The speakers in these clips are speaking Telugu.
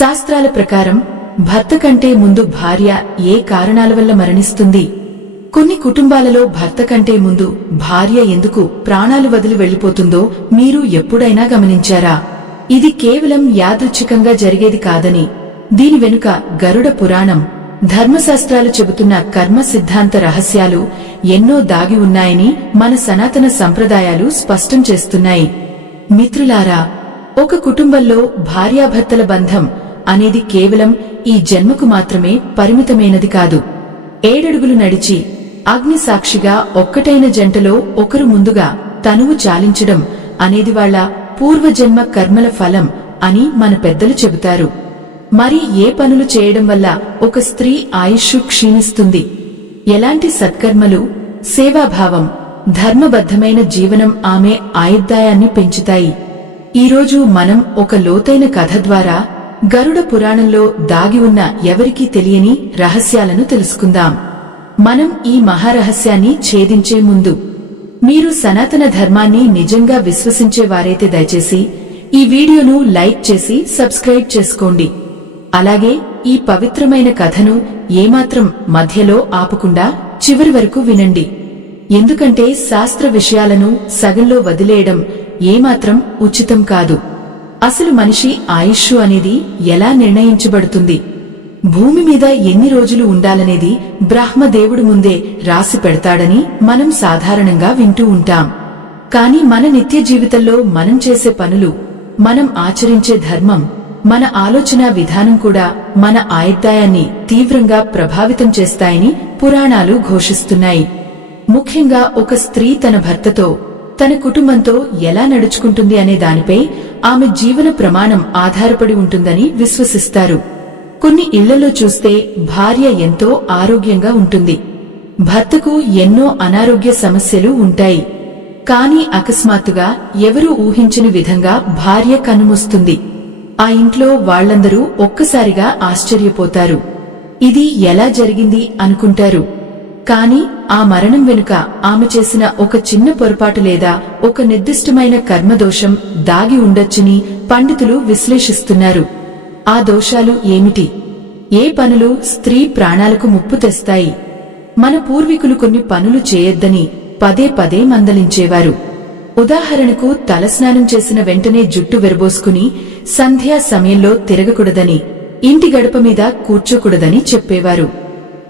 శాస్త్రాల ప్రకారం భర్త కంటే ముందు భార్య ఏ కారణాల వల్ల మరణిస్తుంది? కొన్ని కుటుంబాలలో భర్త కంటే ముందు భార్య ఎందుకు ప్రాణాలు వదిలి వెళ్లిపోతుందో మీరు ఎప్పుడైనా గమనించారా? ఇది కేవలం యాదృచ్ఛికంగా జరిగేది కాదని, దీని వెనుక గరుడ పురాణం, ధర్మశాస్త్రాలు చెబుతున్న కర్మ సిద్ధాంత రహస్యాలు ఎన్నో దాగి ఉన్నాయని మన సనాతన సంప్రదాయాలు స్పష్టం చేస్తున్నాయి. మిత్రులారా, ఒక కుటుంబంలో భార్యాభర్తల బంధం అనేది కేవలం ఈ జన్మకు మాత్రమే పరిమితమైనది కాదు. 7 అడుగులు నడిచి అగ్ని సాక్షిగా ఒక్కటైన జంటలో ఒకరు ముందుగా తనువు చాలించడం అనేది వాళ్ల పూర్వజన్మ కర్మల ఫలం అని మన పెద్దలు చెబుతారు. మరి ఏ పనులు చేయడం వల్ల ఒక స్త్రీ ఆయుష్షు క్షీణిస్తుంది? ఎలాంటి సత్కర్మలు, సేవాభావం, ధర్మబద్ధమైన జీవనం ఆమె ఆయుర్దాయాన్ని పెంచుతాయి? ఈరోజు మనం ఒక లోతైన కథ ద్వారా గరుడ పురాణంలో దాగి ఉన్న ఎవరికీ తెలియని రహస్యాలను తెలుసుకుందాం. మనం ఈ మహారహస్యాన్ని ఛేదించే ముందు మీరు సనాతన ధర్మాన్ని నిజంగా విశ్వసించేవారైతే దయచేసి ఈ వీడియోను లైక్ చేసి సబ్స్క్రైబ్ చేసుకోండి. అలాగే ఈ పవిత్రమైన కథను ఏమాత్రం మధ్యలో ఆపకుండా చివరి వరకు వినండి. ఎందుకంటే శాస్త్ర విషయాలను సగంలో వదిలేయడం ఏమాత్రం ఉచితం కాదు. అసలు మనిషి ఆయుష్షు అనేది ఎలా నిర్ణయించబడుతుంది? భూమి మీద ఎన్ని రోజులు ఉండాలనేది బ్రహ్మదేవుడు ముందే రాసి పెడతాడని మనం సాధారణంగా వింటూ ఉంటాం. కాని మన నిత్య జీవితంలో మనం చేసే పనులు, మనం ఆచరించే ధర్మం, మన ఆలోచన విధానం కూడా మన ఆయుర్దాయాన్ని తీవ్రంగా ప్రభావితం చేస్తాయని పురాణాలు ఘోషిస్తున్నాయి. ముఖ్యంగా ఒక స్త్రీ తన భర్తతో, తన కుటుంబంతో ఎలా నడుచుకుంటుంది అనే దానిపై ఆమె జీవన ప్రమాణం ఆధారపడి ఉంటుందని విశ్వసిస్తారు. కొన్ని ఇళ్లలో చూస్తే భార్య ఎంతో ఆరోగ్యంగా ఉంటుంది, భర్తకు ఎన్నో అనారోగ్య సమస్యలు ఉంటాయి. కాని అకస్మాత్తుగా ఎవరూ ఊహించని విధంగా భార్య కన్నుమూస్తుంది. ఆ ఇంట్లో వాళ్లందరూ ఒక్కసారిగా ఆశ్చర్యపోతారు. ఇది ఎలా జరిగింది అనుకుంటారు. కాని ఆ మరణం వెనుక ఆమె చేసిన ఒక చిన్న పొరపాటు లేదా ఒక నిర్దిష్టమైన కర్మదోషం దాగి ఉండొచ్చని పండితులు విశ్లేషిస్తున్నారు. ఆ దోషాలు ఏమిటి? ఏ పనులు స్త్రీ ప్రాణాలకు ముప్పు తెస్తాయి? మన పూర్వీకులు కొన్ని పనులు చేయొద్దని పదే పదే మందలించేవారు. ఉదాహరణకు తలస్నానం చేసిన వెంటనే జుట్టు విరబోసుకుని సంధ్యా సమయంలో తిరగకూడదని, ఇంటి గడప మీద కూర్చోకూడదని చెప్పేవారు.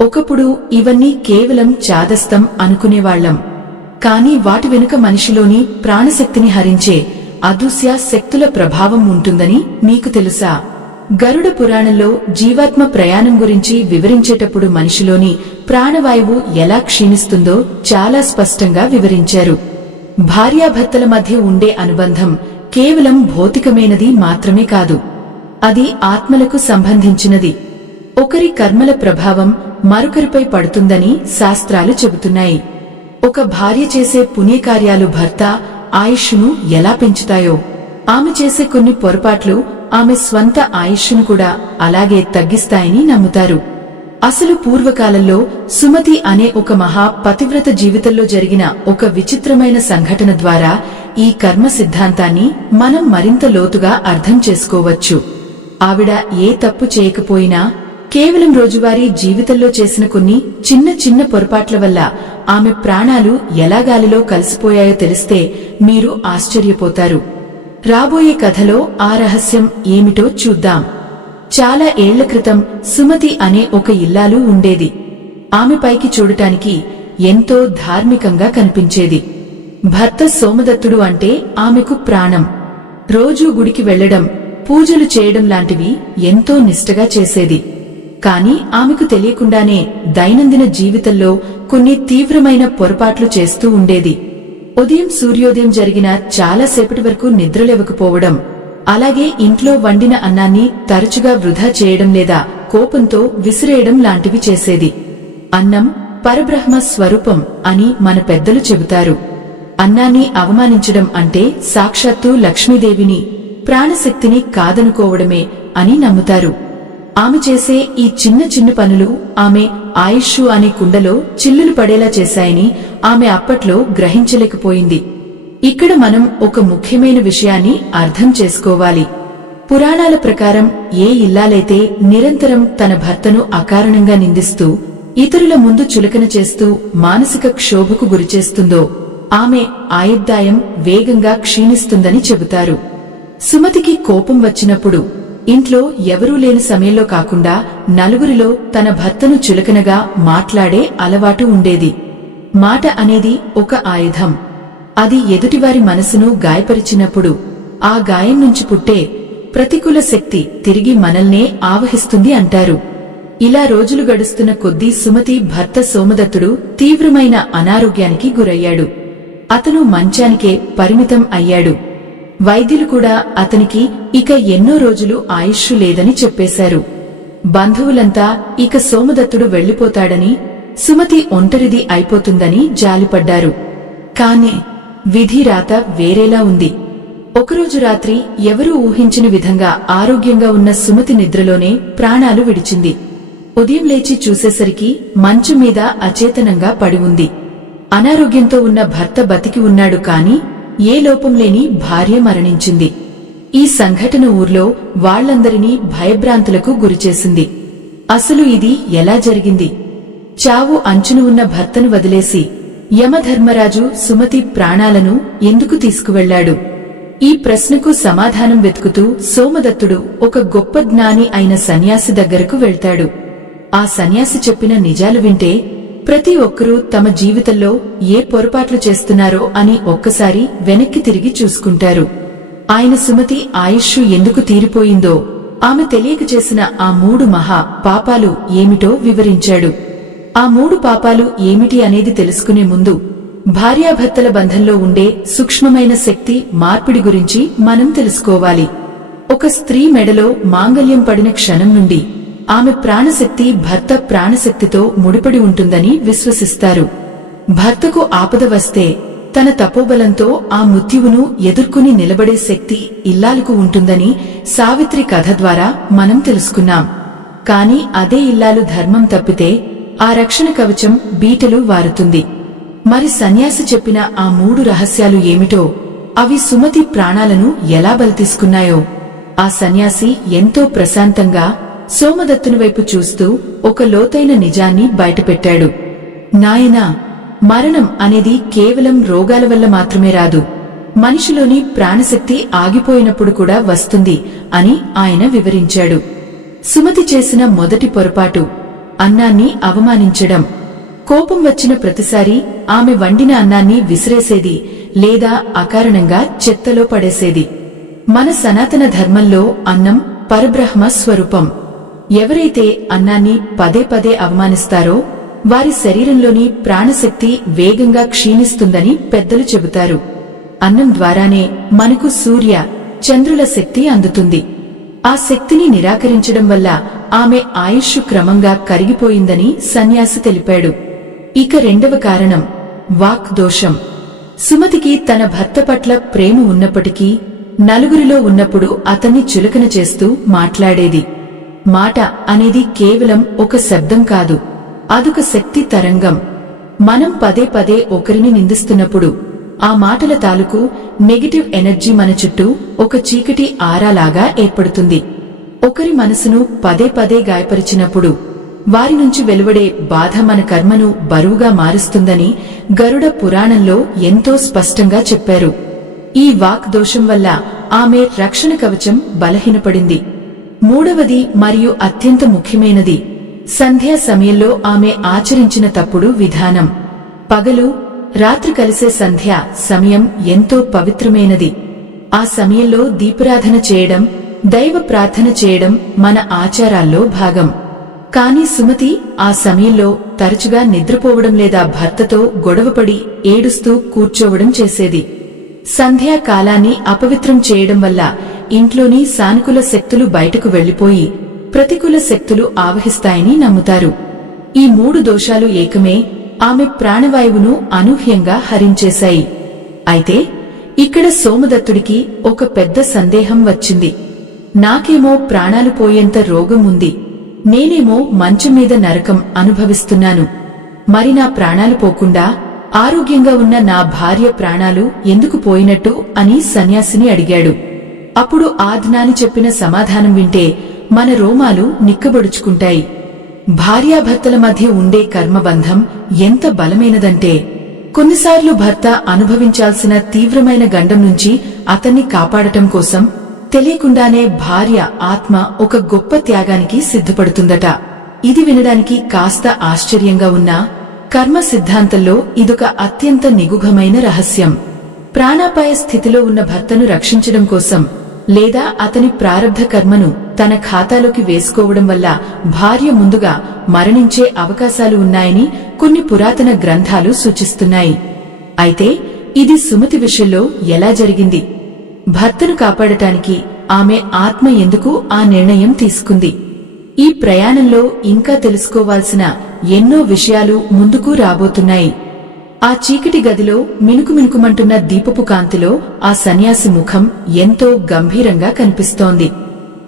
ఒకప్పుడు ఇవన్నీ కేవలం చాదస్తం అనుకునేవాళ్లం. కాని వాటి వెనుక మనిషిలోని ప్రాణశక్తిని హరించే అదృశ్య శక్తుల ప్రభావం ఉంటుందని మీకు తెలుసా? గరుడ పురాణంలో జీవాత్మ ప్రయాణం గురించి వివరించేటప్పుడు మనిషిలోని ప్రాణవాయువు ఎలా క్షీణిస్తుందో చాలా స్పష్టంగా వివరించారు. భార్యాభర్తల మధ్య ఉండే అనుబంధం కేవలం భౌతికమైనది మాత్రమే కాదు, అది ఆత్మలకు సంబంధించినది. ఒకరి కర్మల ప్రభావం మరొకరిపై పడుతుందని శాస్త్రాలు చెబుతున్నాయి. ఒక భార్య చేసే పుణ్యకార్యాలు భర్త ఆయుష్ను ఎలా పెంచుతాయో, ఆమె చేసే కొన్ని పొరపాట్లు ఆమె స్వంత ఆయుష్ను కూడా అలాగే తగ్గిస్తాయని నమ్ముతారు. అసలు పూర్వకాలంలో సుమతి అనే ఒక మహా పతివ్రత జీవితంలో జరిగిన ఒక విచిత్రమైన సంఘటన ద్వారా ఈ కర్మ సిద్ధాంతాన్ని మనం మరింత లోతుగా అర్థం చేసుకోవచ్చు. ఆవిడ ఏ తప్పు చేయకపోయినా కేవలం రోజువారీ జీవితంలో చేసిన కొన్ని చిన్న చిన్న పొరపాట్ల వల్ల ఆమె ప్రాణాలు ఎలా గాలిలో కలిసిపోయాయో తెలిస్తే మీరు ఆశ్చర్యపోతారు. రాబోయే కథలో ఆ రహస్యం ఏమిటో చూద్దాం. చాలా ఏళ్ల క్రితం సుమతి అనే ఒక ఇల్లాలు ఉండేది. ఆమె పైకి చూడటానికి ఎంతో ధార్మికంగా కనిపించేది. భర్త సోమదత్తుడు అంటే ఆమెకు ప్రాణం. రోజూ గుడికి వెళ్లడం, పూజలు చేయడం లాంటివి ఎంతో నిష్టగా చేసేది. కాని ఆమెకు తెలియకుండానే దైనందిన జీవితంలో కొన్ని తీవ్రమైన పొరపాట్లు చేస్తూ ఉండేది. ఉదయం సూర్యోదయం జరిగిన చాలాసేపటి వరకు నిద్రలేవకపోవడం, అలాగే ఇంట్లో వండిన అన్నాన్ని తరచుగా వృధా చేయడం లేదా కోపంతో విసిరేయడం లాంటివి చేసేది. అన్నం పరబ్రహ్మ స్వరూపం అని మన పెద్దలు చెబుతారు. అన్నాన్ని అవమానించడం అంటే సాక్షాత్తు లక్ష్మీదేవిని, ప్రాణశక్తిని కాదనుకోవడమే అని నమ్ముతారు. ఆమె చేసే ఈ చిన్న చిన్న పనులు ఆమె ఆయుష్షు అనే కుండలో చిల్లులు పడేలా చేశాయని ఆమె అప్పట్లో గ్రహించలేకపోయింది. ఇక్కడ మనం ఒక ముఖ్యమైన విషయాన్ని అర్థం చేసుకోవాలి. పురాణాల ప్రకారం ఏ ఇల్లాలైతే నిరంతరం తన భర్తను అకారణంగా నిందిస్తూ ఇతరుల ముందు చులకన చేస్తూ మానసిక క్షోభకు గురిచేస్తుందో ఆమె ఆయుర్దాయం వేగంగా క్షీణిస్తుందని చెబుతారు. సుమతికి కోపం వచ్చినప్పుడు ఇంట్లో ఎవరూ లేని సమయంలో కాకుండా నలుగురిలో తన భర్తను చులకనగా మాట్లాడే అలవాటు ఉండేది. మాట అనేది ఒక ఆయుధం. అది ఎదుటివారి మనసును గాయపరిచినప్పుడు ఆ గాయం నుంచి పుట్టే ప్రతికూల శక్తి తిరిగి మనల్నే ఆవహిస్తుంది అంటారు. ఇలా రోజులు గడుస్తున్న కొద్దీ సుమతి భర్త సోమదత్తుడు తీవ్రమైన అనారోగ్యానికి గురయ్యాడు. అతను మంచానికే పరిమితం అయ్యాడు. వైద్యులు కూడా అతనికి ఇక ఎన్నో రోజులు ఆయుష్ లేదని చెప్పేశారు. బంధువులంతా ఇక సోమదత్తుడు వెళ్లిపోతాడని, సుమతి ఒంటరిది అయిపోతుందని జాలిపడ్డారు. కాని విధి రాత వేరేలా ఉంది. ఒకరోజు రాత్రి ఎవరూ ఊహించిన విధంగా ఆరోగ్యంగా ఉన్న సుమతి నిద్రలోనే ప్రాణాలు విడిచింది. ఉదయం లేచి చూసేసరికి మంచం మీద అచేతనంగా పడి ఉంది. అనారోగ్యంతో ఉన్న భర్త బతికి ఉన్నాడు కాని ఏ లోపం లేని భార్య మరణించింది. ఈ సంఘటన ఊర్లో వాళ్లందరినీ భయభ్రాంతులకు గురిచేసింది. అసలు ఇది ఎలా జరిగింది? చావు అంచున ఉన్న భర్తను వదిలేసి యమధర్మరాజు సుమతి ప్రాణాలను ఎందుకు తీసుకువెళ్లాడు? ఈ ప్రశ్నకు సమాధానం వెతుకుతూ సోమదత్తుడు ఒక గొప్ప జ్ఞాని అయిన సన్యాసి దగ్గరకు వెళ్తాడు. ఆ సన్యాసి చెప్పిన నిజాలు వింటే ప్రతి ఒక్కరూ తమ జీవితంలో ఏ పొరపాట్లు చేస్తున్నారో అని ఒక్కసారి వెనక్కి తిరిగి చూసుకుంటారు. ఆయన సుమతి ఆయుష్ ఎందుకు తీరిపోయిందో, ఆమె తెలియక చేసిన ఆ 3 మహా పాపాలు ఏమిటో వివరించాడు. ఆ 3 పాపాలు ఏమిటి అనేది తెలుసుకునే ముందు భార్యాభర్తల బంధంలో ఉండే సూక్ష్మమైన శక్తి మార్పిడి గురించి మనం తెలుసుకోవాలి. ఒక స్త్రీ మెడలో మాంగల్యం పడిన క్షణం నుండి ఆమె ప్రాణశక్తి భర్త ప్రాణశక్తితో ముడిపడి ఉంటుందని విశ్వసిస్తారు. భర్తకు ఆపద వస్తే తన తపోబలంతో ఆ మృత్యువును ఎదుర్కొని నిలబడే శక్తి ఇల్లాలకు ఉంటుందని సావిత్రి కథ ద్వారా మనం తెలుసుకున్నాం. కాని అదే ఇల్లాలు ధర్మం తప్పితే ఆ రక్షణ కవచం బీటలు వారుతుంది. మరి సన్యాసి చెప్పిన ఆ 3 రహస్యాలు ఏమిటో, అవి సుమతి ప్రాణాలను ఎలా బలితీసుకున్నాయో ఆ సన్యాసి ఎంతో ప్రశాంతంగా సోమదత్తుని వైపు చూస్తూ ఒక లోతైన నిజాన్ని బయటపెట్టాడు. నాయనా, మరణం అనేది కేవలం రోగాల వల్ల మాత్రమే రాదు, మనిషిలోని ప్రాణశక్తి ఆగిపోయినప్పుడు కూడా వస్తుంది అని ఆయన వివరించాడు. సుమతి చేసిన మొదటి పొరపాటు అన్నాన్ని అవమానించడం. కోపం వచ్చిన ప్రతిసారి ఆమె వండిన అన్నాన్ని విసిరేసేది లేదా అకారణంగా చెత్తలో పడేసేది. మన సనాతన ధర్మంలో అన్నం పరబ్రహ్మ స్వరూపం. ఎవరైతే అన్నాన్ని పదే పదే అవమానిస్తారో వారి శరీరంలోని ప్రాణశక్తి వేగంగా క్షీణిస్తుందని పెద్దలు చెబుతారు. అన్నం ద్వారానే మనకు సూర్య చంద్రుల శక్తి అందుతుంది. ఆ శక్తిని నిరాకరించడం వల్ల ఆమె ఆయుష్ క్రమంగా కరిగిపోయిందని సన్యాసి తెలిపాడు. ఇక రెండవ కారణం వాక్ దోషం. సుమతికి తన భర్త పట్ల ప్రేమ ఉన్నప్పటికీ నలుగురిలో ఉన్నప్పుడు అతన్ని చులకన చేస్తూ మాట్లాడేది. మాట అనేది కేవలం ఒక శబ్దం కాదు, అదొక శక్తి తరంగం. మనం పదే పదే ఒకరిని నిందిస్తున్నప్పుడు ఆ మాటల తాలూకు నెగటివ్ ఎనర్జీ మన చుట్టూ ఒక చీకటి ఆరాలాగా ఏర్పడుతుంది. ఒకరి మనసును పదే పదే గాయపరిచినప్పుడు వారి నుంచి వెలువడే బాధ మన కర్మను బరువుగా మారుస్తుందని గరుడ పురాణంలో ఎంతో స్పష్టంగా చెప్పారు. ఈ వాక్ దోషం వల్ల ఆమె రక్షణ కవచం బలహీనపడింది. మూడవది మరియు అత్యంత ముఖ్యమైనది సంధ్యా సమయంలో ఆమె ఆచరించిన తప్పుడు విధానం. పగలు రాత్రి కలిసే సంధ్యా సమయం ఎంతో పవిత్రమైనది. ఆ సమయంలో దీపారాధన చేయడం, దైవ ప్రార్థన చేయడం మన ఆచారాల్లో భాగం. కాని సుమతి ఆ సమయంలో తరచుగా నిద్రపోవడం లేదా భర్తతో గొడవపడి ఏడుస్తూ కూర్చోవడం చేసేది. సంధ్యాకాలాన్ని అపవిత్రం చేయడం వల్ల ఇంట్లోని సానుకూల శక్తులు బయటకు వెళ్లిపోయి ప్రతికూల శక్తులు ఆవహిస్తాయని నమ్ముతారు. ఈ 3 దోషాలు ఏకమే ఆమె ప్రాణవాయువును అనూహ్యంగా హరించేశాయి. అయితే ఇక్కడ సోమదత్తుడికి ఒక పెద్ద సందేహం వచ్చింది. నాకేమో ప్రాణాలు పోయేంత రోగం ఉంది, నేనేమో మంచం మీద నరకం అనుభవిస్తున్నాను. మరి నా ప్రాణాలు పోకుండా ఆరోగ్యంగా ఉన్న నా భార్య ప్రాణాలు ఎందుకు పోయినట్టు అని సన్యాసిని అడిగాడు. అప్పుడు ఆజ్ఞాని చెప్పిన సమాధానం వింటే మన రోమాలు నిక్కబొడుచుకుంటాయి. భార్యాభర్తల మధ్య ఉండే కర్మబంధం ఎంత బలమైనదంటే కొన్నిసార్లు భర్త అనుభవించాల్సిన తీవ్రమైన గండం నుంచి అతన్ని కాపాడటం కోసం తెలియకుండానే భార్య ఆత్మ ఒక గొప్ప త్యాగానికి సిద్ధపడుతుందట. ఇది వినడానికి కాస్త ఆశ్చర్యంగా ఉన్నా కర్మ సిద్ధాంతంలో ఇదొక అత్యంత నిగూఢమైన రహస్యం. ప్రాణాపాయ స్థితిలో ఉన్న భర్తను రక్షించడం కోసం లేదా అతని ప్రారబ్ధ కర్మను తన ఖాతాలోకి వేసుకోవడం వల్ల భార్య ముందుగా మరణించే అవకాశాలు ఉన్నాయని కొన్ని పురాతన గ్రంథాలు సూచిస్తున్నాయి. అయితే ఇది సుమతి విషయంలో ఎలా జరిగింది? భర్తను కాపాడటానికి ఆమె ఆత్మ ఎందుకు ఆ నిర్ణయం తీసుకుంది? ఈ ప్రయాణంలో ఇంకా తెలుసుకోవాల్సిన ఎన్నో విషయాలు ముందుకు రాబోతున్నాయి. ఆ చీకటి గదిలో మినుకుమినుకుమంటున్న దీపపు కాంతిలో ఆ సన్యాసి ముఖం ఎంతో గంభీరంగా కనిపిస్తోంది.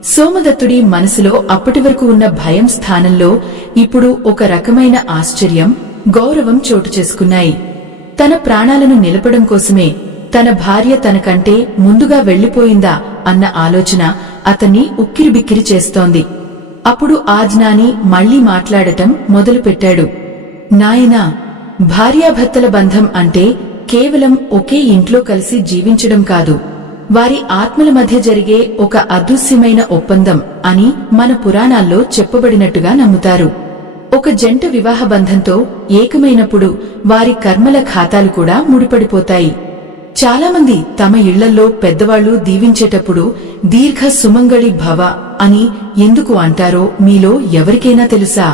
సోమదత్తుడి మనసులో అప్పటివరకు ఉన్న భయం స్థానంలో ఇప్పుడు ఒక రకమైన ఆశ్చర్యం, గౌరవం చోటు చేసుకున్నాయి. తన ప్రాణాలను నిలపడం కోసమే తన భార్య తనకంటే ముందుగా వెళ్లిపోయిందా అన్న ఆలోచన అతన్ని ఉక్కిరిబిక్కిరి చేస్తోంది. అప్పుడు ఆజ్ఞాని మళ్లీ మాట్లాడటం మొదలుపెట్టాడు. నాయనా, భార్యాభర్తల బంధం అంటే కేవలం ఒకే ఇంట్లో కలిసి జీవించడం కాదు, వారి ఆత్మల మధ్య జరిగే ఒక అదృశ్యమైన ఒప్పందం అని మన పురాణాల్లో చెప్పబడినట్టుగా నమ్ముతారు. ఒక జంట వివాహ బంధంతో ఏకమైనప్పుడు వారి కర్మల ఖాతాలు కూడా ముడిపడిపోతాయి. చాలామంది తమ ఇళ్లల్లో పెద్దవాళ్లు దీవించేటప్పుడు దీర్ఘ సుమంగళి భవ అని ఎందుకు అంటారో మీలో ఎవరికైనా తెలుసా?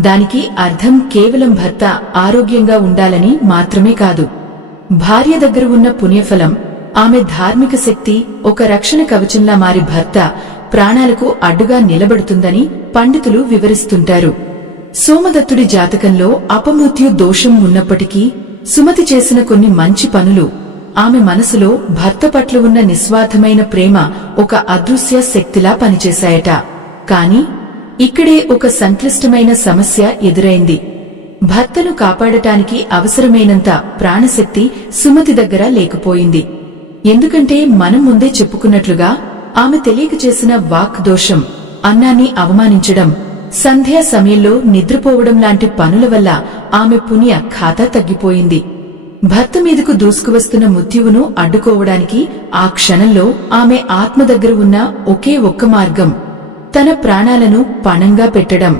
దానికి అర్థం కేవలం భర్త ఆరోగ్యంగా ఉండాలని మాత్రమే కాదు. భార్య దగ్గర ఉన్న పుణ్యఫలం, ఆమె ధార్మిక శక్తి ఒక రక్షణ కవచంలా మారి భర్త ప్రాణాలకు అడ్డుగా నిలబడుతుందని పండితులు వివరిస్తుంటారు. సోమదత్తుడి జాతకంలో అపమృత్యు దోషం ఉన్నప్పటికీ సుమతి చేసిన కొన్ని మంచి పనులు ఆమె మనసులో భర్త పట్ల ఉన్న నిస్వార్థమైన ప్రేమ ఒక అదృశ్య శక్తిలా పనిచేశాయట. కాని ఇక్కడే ఒక సంక్లిష్టమైన సమస్య ఎదురైంది. భర్తను కాపాడటానికి అవసరమైనంత ప్రాణశక్తి సుమతి దగ్గర లేకపోయింది. ఎందుకంటే మనం ముందే చెప్పుకున్నట్లుగా ఆమె తెలియక చేసిన వాక్ దోషం, అన్నాన్ని అవమానించడం, సంధ్యా సమయంలో నిద్రపోవడం లాంటి పనుల వల్ల ఆమె పుణ్య ఖాతా తగ్గిపోయింది. భర్త మీదకు దూసుకువస్తున్న మృత్యువును అడ్డుకోవడానికి ఆ క్షణంలో ఆమె ఆత్మ దగ్గర ఉన్న ఒకే ఒక్క మార్గం తన ప్రాణాలను పణంగా పెట్టడం.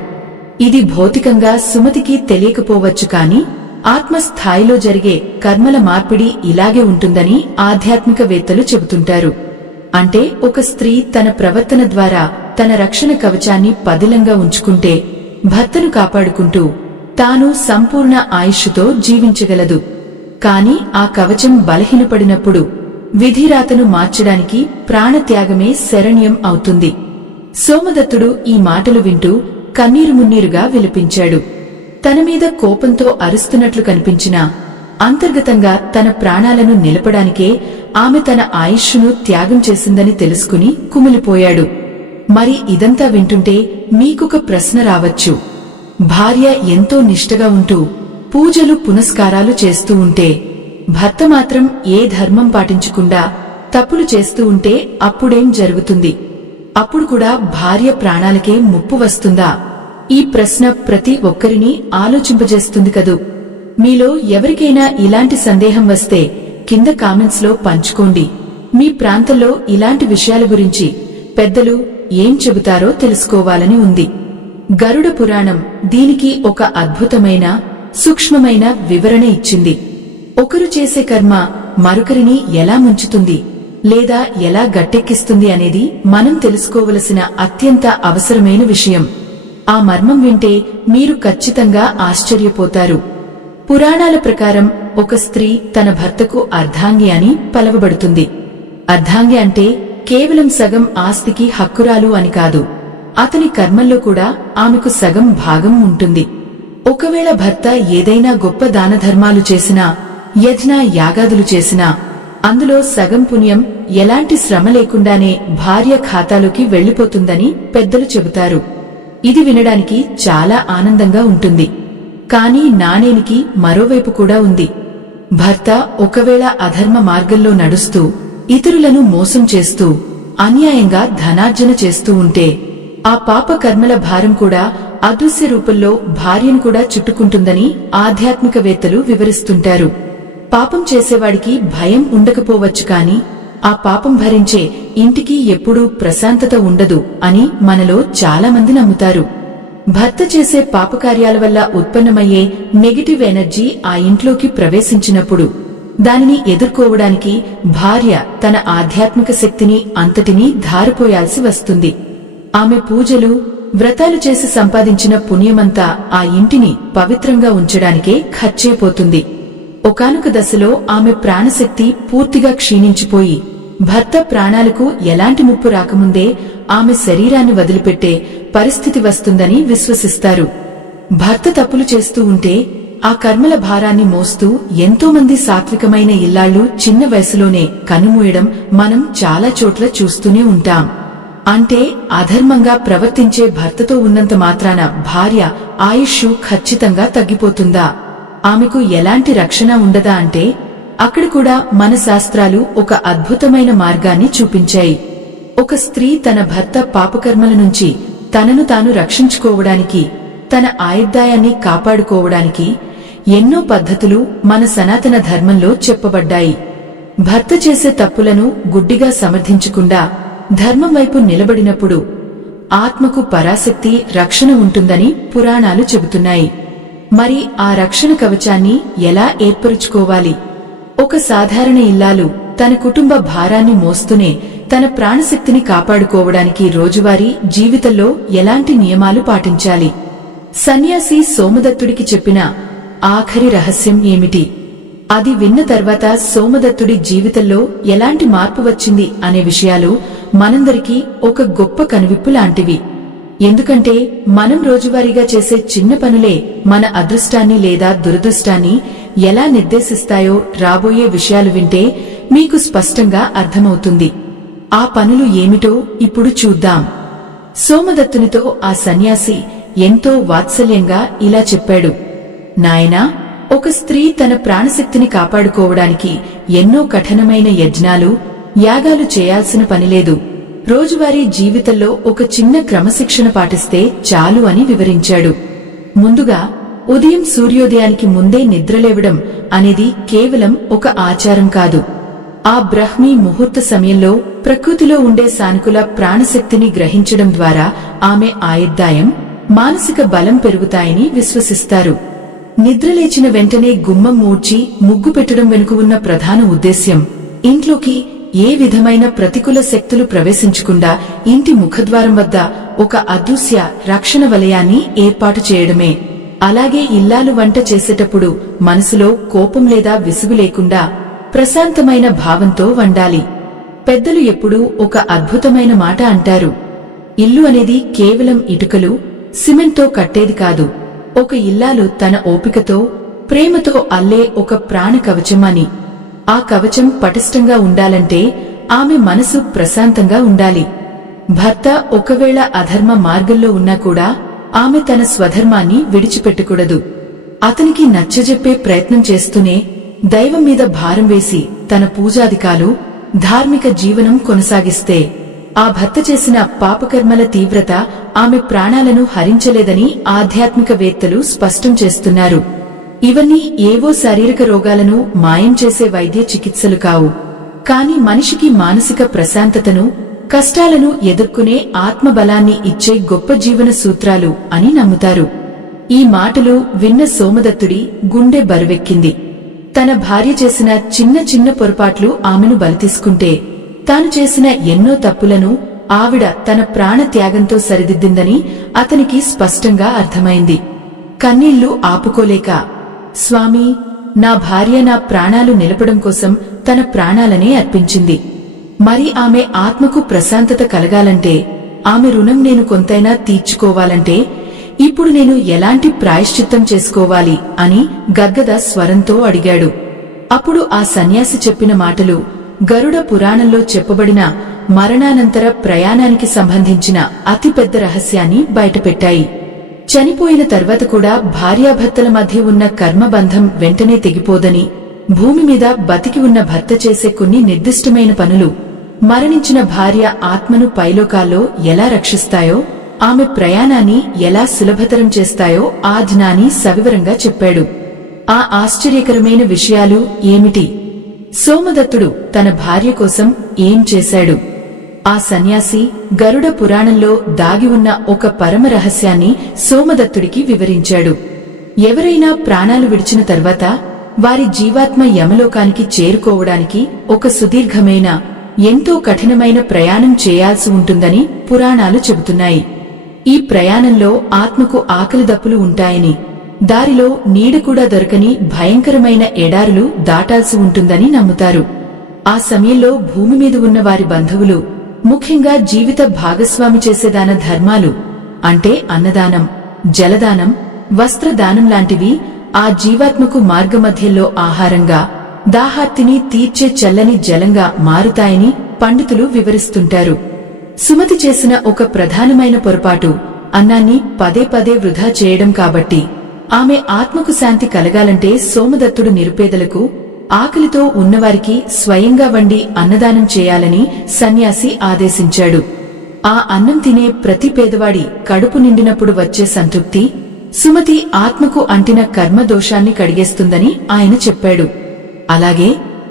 ఇది భౌతికంగా సుమతికి తెలియకపోవచ్చు, కాని ఆత్మస్థాయిలో జరిగే కర్మల మార్పిడి ఇలాగే ఉంటుందని ఆధ్యాత్మికవేత్తలు చెబుతుంటారు. అంటే ఒక స్త్రీ తన ప్రవర్తన ద్వారా తన రక్షణ కవచాన్ని పదిలంగా ఉంచుకుంటే భర్తను కాపాడుకుంటూ తాను సంపూర్ణ ఆయుష్తో జీవించగలదు. కాని ఆ కవచం బలహీనపడినప్పుడు విధిరాతను మార్చడానికి ప్రాణత్యాగమే శరణ్యం అవుతుంది. సోమదత్తుడు ఈ మాటలు వింటూ కన్నీరు మున్నీరుగా విలపించాడు. తన మీద కోపంతో అరుస్తున్నట్లు కనిపించినా అంతర్గతంగా తన ప్రాణాలను నిలపడానికే ఆమె తన ఆయుష్ను త్యాగం చేసిందని తెలుసుకుని కుమిలిపోయాడు. మరి ఇదంతా వింటుంటే మీకొక ప్రశ్న రావచ్చు. భార్య ఎంతో నిష్ఠగా ఉంటూ పూజలు పునస్కారాలు చేస్తూ ఉంటే భర్త మాత్రం ఏ ధర్మం పాటించకుండా తప్పులు చేస్తూ ఉంటే అప్పుడేం జరుగుతుంది? అప్పుడు కూడా భార్య ప్రాణాలకే ముప్పు వస్తుందా? ఈ ప్రశ్న ప్రతి ఒక్కరినీ ఆలోచింపజేస్తుంది కదూ. మీలో ఎవరికైనా ఇలాంటి సందేహం వస్తే కింద కామెంట్స్ లో పంచుకోండి. మీ ప్రాంతంలో ఇలాంటి విషయాల గురించి పెద్దలు ఏం చెబుతారో తెలుసుకోవాలని ఉంది. గరుడ పురాణం దీనికి ఒక అద్భుతమైన సూక్ష్మమైన వివరణ ఇచ్చింది. ఒకరు చేసే కర్మ మరొకరిని ఎలా ముంచుతుంది లేదా ఎలా గట్టెక్కిస్తుంది అనేది మనం తెలుసుకోవలసిన అత్యంత అవసరమైన విషయం. ఆ మర్మం వింటే మీరు ఖచ్చితంగా ఆశ్చర్యపోతారు. పురాణాల ప్రకారం ఒక స్త్రీ తన భర్తకు అర్ధాంగి అని పలవబడుతుంది. అర్ధాంగి అంటే కేవలం సగం ఆస్తికి హక్కురాలు అని కాదు, అతని కర్మల్లో కూడా ఆమెకు సగం భాగం ఉంటుంది. ఒకవేళ భర్త ఏదైనా గొప్ప దానధర్మాలు చేసినా, యజ్ఞ యాగాదులు చేసినా అందులో సగం పుణ్యం ఎలాంటి శ్రమ లేకుండానే భార్య ఖాతాలోకి వెళ్లిపోతుందని పెద్దలు చెబుతారు. ఇది వినడానికి చాలా ఆనందంగా ఉంటుంది. కానీ నాణేనికి మరోవైపు కూడా ఉంది. భర్త ఒకవేళ అధర్మ మార్గంలో నడుస్తూ ఇతరులను మోసం చేస్తూ అన్యాయంగా ధనార్జన చేస్తూ ఉంటే ఆ పాప కర్మల భారం కూడా అదృశ్య రూపంలో భార్యను కూడా చుట్టుకుంటుందని ఆధ్యాత్మికవేత్తలు వివరిస్తుంటారు. పాపం చేసేవాడికి భయం ఉండకపోవచ్చు కాని ఆ పాపం భరించే ఇంటికి ఎప్పుడూ ప్రశాంతత ఉండదు అని మనలో చాలా మంది నమ్ముతారు. భర్త చేసే పాపకార్యాల వల్ల ఉత్పన్నమయ్యే నెగటివ్ ఎనర్జీ ఆ ఇంట్లోకి ప్రవేశించినప్పుడు దానిని ఎదుర్కోవడానికి భార్య తన ఆధ్యాత్మిక శక్తిని అంతటినీ ధారపోయాల్సి వస్తుంది. ఆమె పూజలు వ్రతాలు చేసి సంపాదించిన పుణ్యమంతా ఆ ఇంటిని పవిత్రంగా ఉంచడానికే ఖర్చైపోతుంది. ఒకానొక దశలో ఆమె ప్రాణశక్తి పూర్తిగా క్షీణించిపోయి భర్త ప్రాణాలకు ఎలాంటి ముప్పు రాకముందే ఆమె శరీరాన్ని వదిలిపెట్టే పరిస్థితి వస్తుందని విశ్వసిస్తారు. భర్త తప్పులు చేస్తూ ఉంటే ఆ కర్మల భారాన్ని మోస్తూ ఎంతోమంది సాత్వికమైన ఇల్లాళ్లు చిన్న వయసులోనే కన్నుమూయడం మనం చాలా చోట్ల చూస్తూనే ఉంటాం. అంటే అధర్మంగా ప్రవర్తించే భర్తతో ఉన్నంత మాత్రాన భార్య ఆయుష్ ఖచ్చితంగా తగ్గిపోతుందా? ఆమెకు ఎలాంటి రక్షణ ఉండదా అంటే అక్కడ కూడా మన శాస్త్రాలు ఒక అద్భుతమైన మార్గాన్ని చూపించాయి. ఒక స్త్రీ తన భర్త పాపకర్మల నుంచి తనను తాను రక్షించుకోవడానికి, తన ఆయుర్దాయాన్ని కాపాడుకోవడానికి ఎన్నో పద్ధతులు మన సనాతన ధర్మంలో చెప్పబడ్డాయి. భర్త చేసే తప్పులను గుడ్డిగా సమర్థించకుండా ధర్మం వైపు నిలబడినప్పుడు ఆత్మకు పరాశక్తి రక్షణ ఉంటుందని పురాణాలు చెబుతున్నాయి. మరి ఆ రక్షణ కవచాన్ని ఎలా ఏర్పరుచుకోవాలి? ఒక సాధారణ ఇల్లాలు తన కుటుంబ భారాన్ని మోస్తూనే తన ప్రాణశక్తిని కాపాడుకోవడానికి రోజువారీ జీవితంలో ఎలాంటి నియమాలు పాటించాలి? సన్యాసి సోమదత్తుడికి చెప్పిన ఆఖరి రహస్యం ఏమిటి? అది విన్న తర్వాత సోమదత్తుడి జీవితంలో ఎలాంటి మార్పు వచ్చింది అనే విషయాలు మనందరికీ ఒక గొప్ప కనువిప్పు లాంటివి. ఎందుకంటే మనం రోజువారీగా చేసే చిన్న పనులే మన అదృష్టాన్ని లేదా దురదృష్టాన్ని ఎలా నిర్దేశిస్తాయో రాబోయే విషయాలు వింటే మీకు స్పష్టంగా అర్థమవుతుంది. ఆ పనులు ఏమిటో ఇప్పుడు చూద్దాం. సోమదత్తునితో ఆ సన్యాసి ఎంతో వాత్సల్యంగా ఇలా చెప్పాడు. నాయనా, ఒక స్త్రీ తన ప్రాణశక్తిని కాపాడుకోవడానికి ఎన్నో కఠినమైన యజ్ఞాలు, యాగాలు చేయాల్సిన పనిలేదు. రోజువారీ జీవితంలో ఒక చిన్న క్రమశిక్షణ పాటిస్తే చాలు అని వివరించాడు. ముందుగా ఉదయం సూర్యోదయానికి ముందే నిద్రలేవడం అనేది కేవలం ఒక ఆచారం కాదు. ఆ బ్రహ్మీ ముహూర్త సమయంలో ప్రకృతిలో ఉండే సానుకూల ప్రాణశక్తిని గ్రహించడం ద్వారా ఆమె ఆయుర్దాయం, మానసిక బలం పెరుగుతాయని విశ్వసిస్తారు. నిద్రలేచిన వెంటనే గుమ్మం మూడ్చి ముగ్గు పెట్టడం వెనుక ఉన్న ప్రధాన ఉద్దేశ్యం ఇంట్లోకి ఏ విధమైన ప్రతికూల శక్తులు ప్రవేశించకుండా ఇంటి ముఖద్వారం వద్ద ఒక అదృశ్య రక్షణ వలయాన్ని ఏర్పాటు చేయడమే. అలాగే ఇల్లాలు వంట చేసేటప్పుడు మనసులో కోపం లేదా విసుగు లేకుండా ప్రశాంతమైన భావంతో వండాలి. పెద్దలు ఎప్పుడూ ఒక అద్భుతమైన మాట అంటారు. ఇల్లు అనేది కేవలం ఇటుకలు, సిమెంట్తో కట్టేది కాదు. ఒక ఇల్లాలు తన ఓపికతో, ప్రేమతో అల్లే ఒక ప్రాణ కవచమని. ఆ కవచం పటిష్టంగా ఉండాలంటే ఆమె మనసు ప్రశాంతంగా ఉండాలి. భర్త ఒకవేళ అధర్మ మార్గంలో ఉన్నా కూడా ఆమె తన స్వధర్మాన్ని విడిచిపెట్టకూడదు. అతనికి నచ్చజెప్పే ప్రయత్నం చేస్తూనే దైవం మీద భారం వేసి తన పూజాధికాలు, ధార్మిక జీవనం కొనసాగిస్తే ఆ భర్త చేసిన పాపకర్మల తీవ్రత ఆమె ప్రాణాలను హరించలేదని ఆధ్యాత్మికవేత్తలు స్పష్టం చేస్తున్నారు. ఇవన్నీ ఏవో శారీరక రోగాలను మాయం చేసే వైద్య చికిత్సలు కావు, కాని మనిషికి మానసిక ప్రశాంతతను, కష్టాలను ఎదుర్కొనే ఆత్మబలాన్ని ఇచ్చే గొప్ప జీవన సూత్రాలు అని నమ్ముతారు. ఈ మాటలు విన్న సోమదత్తుడి గుండె బరువెక్కింది. తన భార్య చేసిన చిన్న చిన్న పొరపాట్లు ఆమెను బలితీసుకుంటే తాను చేసిన ఎన్నో తప్పులను ఆవిడ తన ప్రాణ త్యాగంతో సరిదిద్దిందని అతనికి స్పష్టంగా అర్థమైంది. కన్నీళ్లు ఆపుకోలేక, స్వామీ, నా భార్య నా ప్రాణాలు నిలపడం కోసం తన ప్రాణాలనే అర్పించింది. మరి ఆమె ఆత్మకు ప్రశాంతత కలగాలంటే, ఆమె రుణం నేను కొంతైనా తీర్చుకోవాలంటే ఇప్పుడు నేను ఎలాంటి ప్రాయశ్చిత్తం చేసుకోవాలి అని గద్గద స్వరంతో అడిగాడు. అప్పుడు ఆ సన్యాసి చెప్పిన మాటలు గరుడ పురాణంలో చెప్పబడిన మరణానంతర ప్రయాణానికి సంబంధించిన అతిపెద్ద రహస్యాన్ని బయటపెట్టాయి. చనిపోయిన తర్వాత కూడా భార్యాభర్తల మధ్య ఉన్న కర్మబంధం వెంటనే తెగిపోదని, భూమి మీద బతికి ఉన్న భర్త చేసే కొన్ని నిర్దిష్టమైన పనులు మరణించిన భార్య ఆత్మను పైలోకాల్లో ఎలా రక్షిస్తాయో, ఆమె ప్రయాణాన్ని ఎలా సులభతరం చేస్తాయో ఆ జ్ఞాని సవివరంగా చెప్పాడు. ఆ ఆశ్చర్యకరమైన విషయాలు ఏమిటి? సోమదత్తుడు తన భార్య కోసం ఏం చేశాడు? ఆ సన్యాసి గరుడ పురాణంలో దాగి ఉన్న ఒక పరమ రహస్యాన్ని సోమదత్తుడికి వివరించాడు. ఎవరైనా ప్రాణాలు విడిచిన తర్వాత వారి జీవాత్మ యమలోకానికి చేరుకోవడానికి ఒక సుదీర్ఘమైన, ఎంతో కఠినమైన ప్రయాణం చేయాల్సి ఉంటుందని పురాణాలు చెబుతున్నాయి. ఈ ప్రయాణంలో ఆత్మకు ఆకలి దప్పులు ఉంటాయని, దారిలో నీడ కూడా దొరకని భయంకరమైన ఎడారులు దాటాల్సి ఉంటుందని నమ్ముతారు. ఆ సమయంలో భూమి మీద ఉన్న వారి బంధువులు, ముఖ్యంగా జీవిత భాగస్వామి చేసే దాన ధర్మాలు అంటే అన్నదానం, జలదానం, వస్త్రదానం లాంటివి ఆ జీవాత్మకు మార్గమధ్యంలో ఆహారంగా, దాహార్తిని తీర్చే చల్లని జలంగా మారుతాయని పండితులు వివరిస్తుంటారు. సుమతి చేసిన ఒక ప్రధానమైన పొరపాటు అన్నాన్ని పదే పదే వృధా చేయడం కాబట్టి ఆమె ఆత్మకు శాంతి కలగాలంటే సోమదత్తుడు నిరుపేదలకు, ఆకలితో ఉన్నవారికి స్వయంగా వండి అన్నదానం చేయాలని సన్యాసి ఆదేశించాడు. ఆ అన్నం తినే ప్రతి పేదవాడి కడుపు నిండినప్పుడు వచ్చే సంతృప్తి సుమతి ఆత్మకు అంటిన కర్మదోషాన్ని కడిగేస్తుందని ఆయన చెప్పాడు. అలాగే